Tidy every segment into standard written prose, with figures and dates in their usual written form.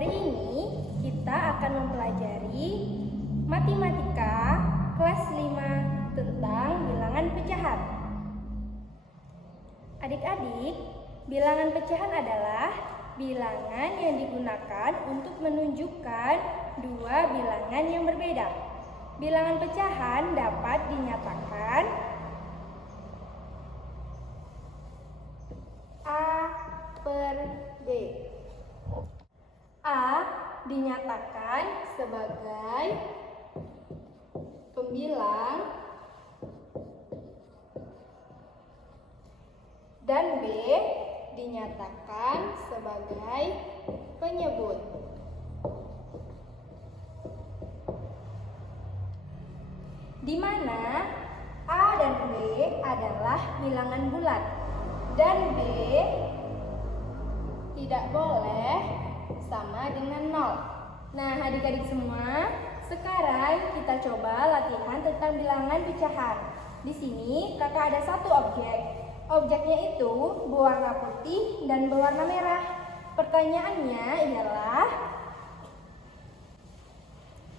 Hari ini kita akan mempelajari matematika kelas 5 tentang bilangan pecahan. Adik-adik, bilangan pecahan adalah bilangan yang digunakan untuk menunjukkan dua bilangan yang berbeda. Bilangan pecahan dapat dinyatakan A per B. A dinyatakan sebagai pembilang dan B dinyatakan sebagai penyebut. Di mana A dan B adalah bilangan bulat dan B tidak boleh sama dengan 0. Nah, adik-adik semua, sekarang kita coba latihan tentang bilangan pecahan. Di sini kakak ada satu objek. Objeknya itu berwarna putih dan berwarna merah. Pertanyaannya ialah,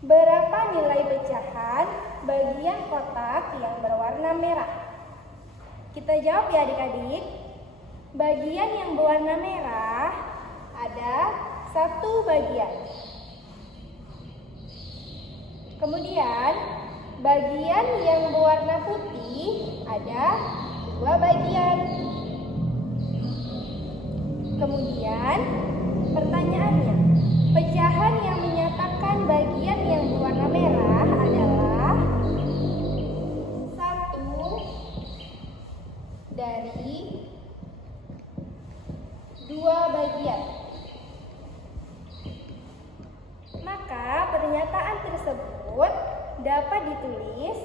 berapa nilai pecahan bagian kotak yang berwarna merah? Kita jawab ya adik-adik. Bagian yang berwarna merah ada satu bagian. Kemudian bagian yang berwarna putih ada dua bagian. Kemudian pertanyaannya, pecahan yang menyatakan bagian yang berwarna merah adalah satu dari dua bagian. Maka pernyataan tersebut dapat ditulis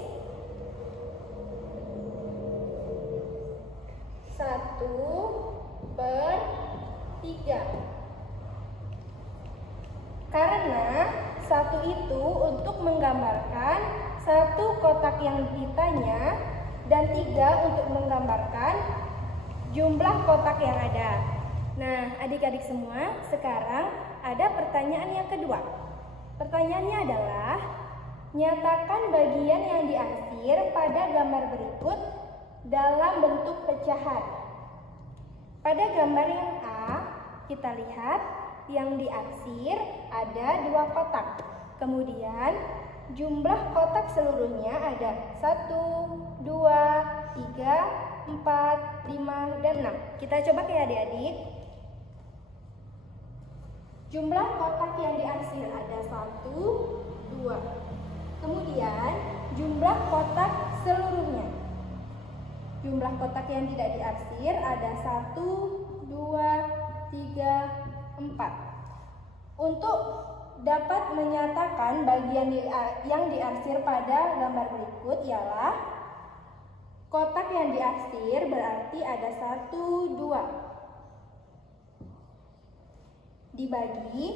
1/3. Karena 1 itu untuk menggambarkan satu kotak yang ditanya dan 3 untuk menggambarkan jumlah kotak yang ada. Nah, adik-adik semua, sekarang ada pertanyaan yang kedua. Pertanyaannya adalah, nyatakan bagian yang diarsir pada gambar berikut dalam bentuk pecahan. Pada gambar yang A, kita lihat yang diarsir ada dua kotak. Kemudian jumlah kotak seluruhnya ada 1, 2, 3, 4, 5, dan 6. Kita coba ya adik-adik. Jumlah kotak yang diarsir ada 1, 2. Kemudian jumlah kotak seluruhnya. Jumlah kotak yang tidak diarsir ada 1, 2, 3, 4. Untuk dapat menyatakan bagian yang diarsir pada gambar berikut ialah kotak yang diarsir berarti ada 1, 2. Dibagi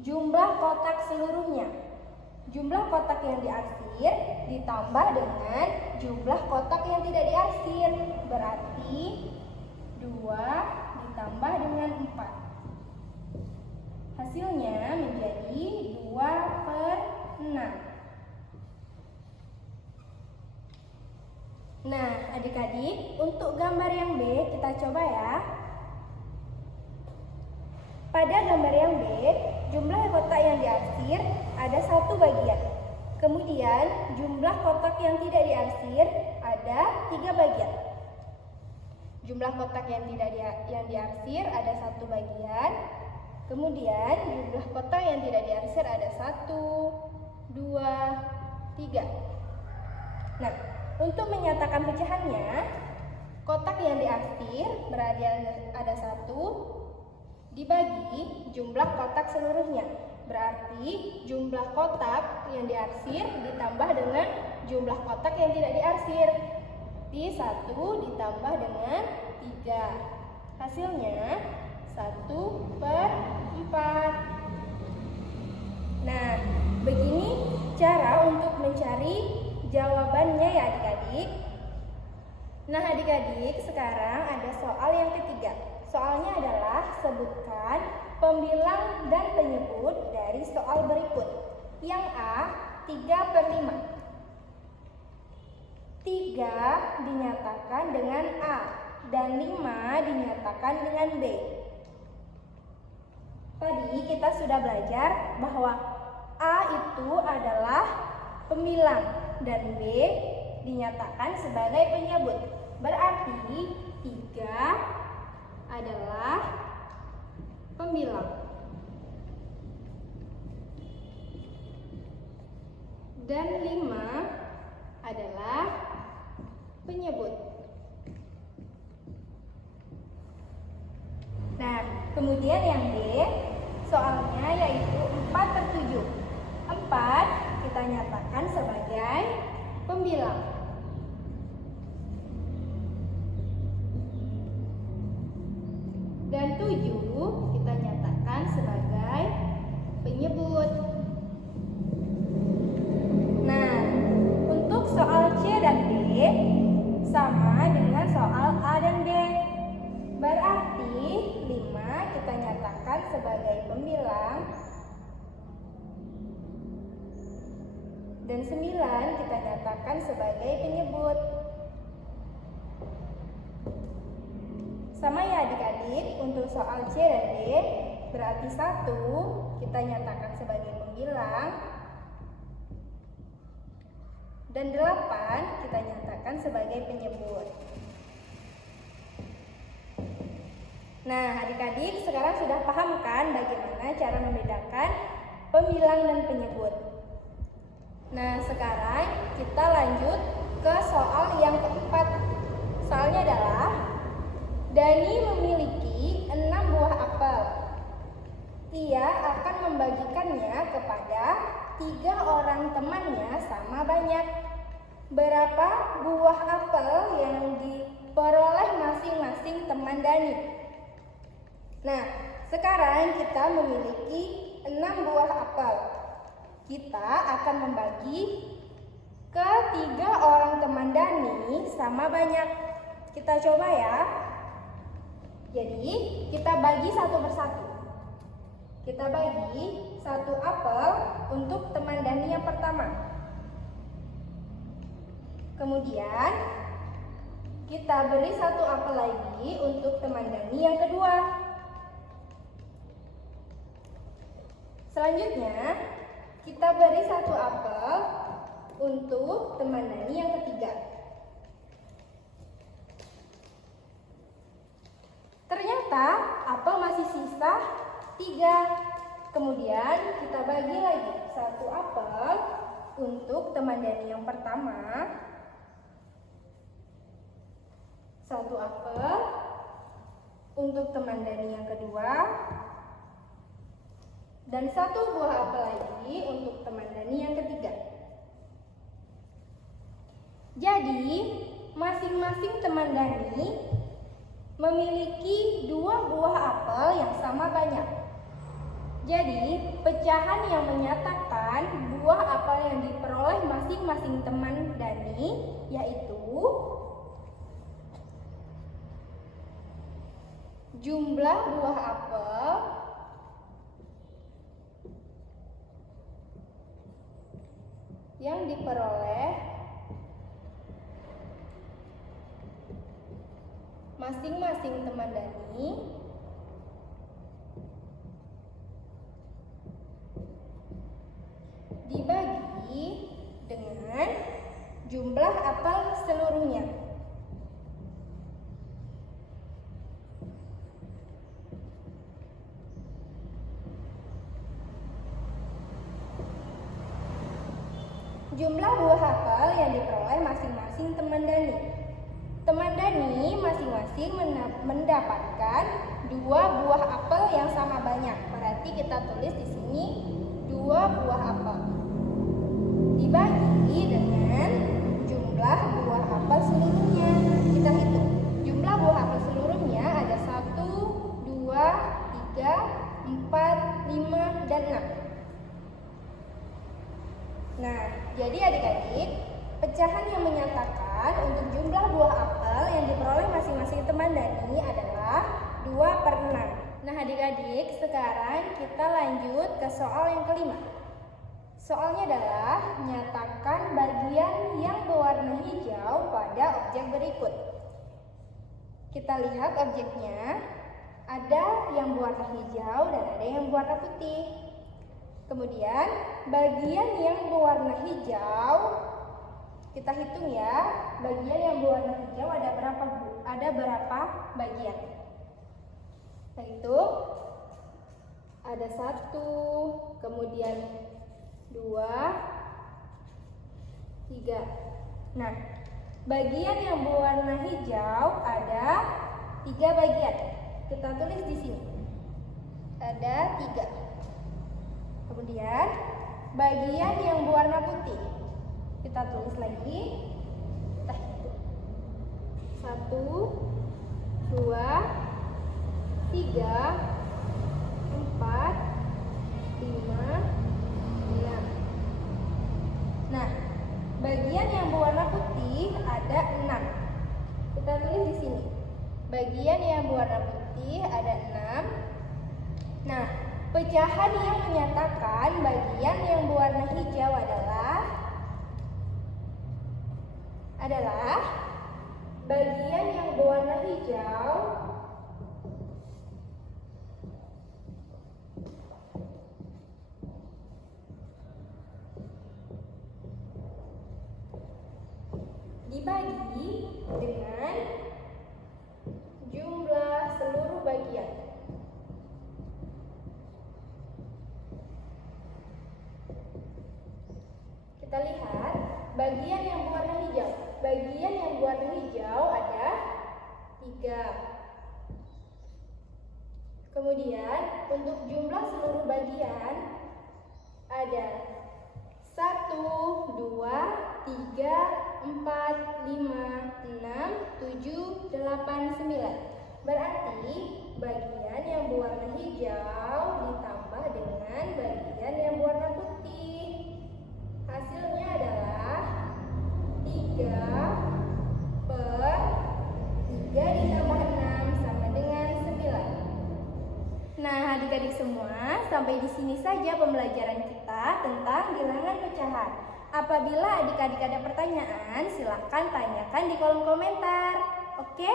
jumlah kotak seluruhnya. Jumlah kotak yang diarsir ditambah dengan jumlah kotak yang tidak diarsir. Berarti 2 ditambah dengan 4. Hasilnya menjadi 2/6. Nah, adik-adik, untuk gambar yang B kita coba ya. Pada gambar yang B, jumlah kotak yang diarsir ada satu bagian. Kemudian jumlah kotak yang tidak diarsir ada 3 bagian. Jumlah kotak yang diarsir ada satu bagian. Kemudian jumlah kotak yang tidak diarsir ada 1, 2, 3. Nah, untuk menyatakan pecahannya, kotak yang diarsir berarti ada 1 dibagi jumlah kotak seluruhnya. Berarti jumlah kotak yang diarsir ditambah dengan jumlah kotak yang tidak diarsir. Di 1 ditambah dengan 3. Hasilnya 1/4. Nah, begini cara untuk mencari jawabannya ya adik-adik. Nah adik-adik, sekarang ada soal yang ketiga. Soalnya adalah sebutkan pembilang dan penyebut dari soal berikut. Yang A, 3/5. 3 dinyatakan dengan A dan 5 dinyatakan dengan B. Tadi kita sudah belajar bahwa A itu adalah pembilang dan B dinyatakan sebagai penyebut. Berarti 3 adalah pembilang dan 5 adalah penyebut. Nah, kemudian yang D, soalnya yaitu 4/7. 4 kita nyatakan sebagai pembilang. Dan 7 kita nyatakan sebagai penyebut. Nah, untuk soal C dan D sama dengan soal A dan B. Berarti 5 kita nyatakan sebagai pembilang dan 9 kita nyatakan sebagai penyebut. Sama ya adik-adik, untuk soal C dan D berarti 1 kita nyatakan sebagai pembilang dan 8 kita nyatakan sebagai penyebut. Nah, adik-adik sekarang sudah paham kan bagaimana cara membedakan pembilang dan penyebut. Nah, sekarang kita lanjut ke soal yang keempat. Soalnya adalah Dani memiliki 6 buah apel. Ia akan membagikannya kepada 3 orang temannya sama banyak. Berapa buah apel yang diperoleh masing-masing teman Dani? Nah, sekarang kita memiliki 6 buah apel. Kita akan membagi ke 3 orang teman Dani sama banyak. Kita coba ya. Jadi, kita bagi satu persatu. Kita bagi 1 apel untuk teman Dani yang pertama. Kemudian, kita beri 1 apel lagi untuk teman Dani yang kedua. Selanjutnya, kita beri 1 apel untuk teman Dani yang ketiga. Ternyata apel masih sisa 3. Kemudian kita bagi lagi 1 apel untuk teman Dani yang pertama, 1 apel untuk teman Dani yang kedua, dan 1 buah apel lagi untuk teman Dani yang ketiga. Jadi, masing-masing teman Dani memiliki 2 buah apel yang sama banyak. Jadi, pecahan yang menyatakan buah apel yang diperoleh masing-masing teman Dani yaitu jumlah buah apel yang diperoleh masing-masing teman Dani dibagi dengan jumlah apel seluruhnya. Jumlah buah apel yang diperoleh masing-masing teman Dani. Teman Dani masing-masing mendapatkan 2 buah apel yang sama banyak. Berarti kita tulis di sini 2 buah apel dibagi dengan jumlah buah apel seluruhnya. Kita hitung. Jumlah buah apel seluruhnya ada 1, 2, 3, 4, 5, dan 6. Nah, jadi adik-adik, pecahan yang menyatakan untuk jumlah buah apel yang diperoleh masing-masing teman Dani adalah 2/6. Nah, adik-adik, sekarang kita lanjut ke soal yang kelima. Soalnya adalah nyatakan bagian yang berwarna hijau pada objek berikut. Kita lihat objeknya, ada yang berwarna hijau dan ada yang berwarna putih. Kemudian bagian yang berwarna hijau, kita hitung ya, bagian yang berwarna hijau ada berapa, Bu? Ada berapa bagian? Kita hitung. Ada 1, kemudian 2, 3. Nah, bagian yang berwarna hijau ada 3 bagian. Kita tulis di sini. Ada 3. Kemudian bagian yang berwarna putih, kita tulis lagi. Kita hitung. 1, 2, 3, 4, 5, 6. Nah, bagian yang berwarna putih ada 6. Kita tulis di sini. Bagian yang berwarna putih ada 6. Nah, pecahan yang menyatakan bagian yang berwarna hijau adalah bagian yang berwarna hijau dibagi dengan jumlah seluruh bagian. Kita lihat bagian yang berwarna hijau. Bagian yang berwarna hijau ada 3. Kemudian untuk jumlah seluruh bagian ada 1, 2, 3, 4, 5, 6, 7, 8, 9. Berarti bagian yang berwarna hijau ditambah dengan bagian yang berwarna putih. Hasilnya adalah 3/3 ditambah 6 sama dengan 9. Nah, adik-adik semua, sampai di sini saja pembelajaran kita tentang bilangan pecahan. Apabila adik-adik ada pertanyaan, silahkan tanyakan di kolom komentar. Oke?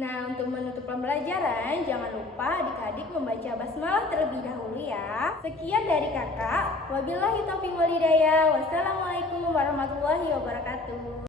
Nah, untuk menutup pembelajaran, jangan lupa adik-adik membaca basmalah terlebih dahulu ya. Sekian dari kakak. Wabillahi taufiq wal hidayah. Wassalamualaikum warahmatullahi wabarakatuh.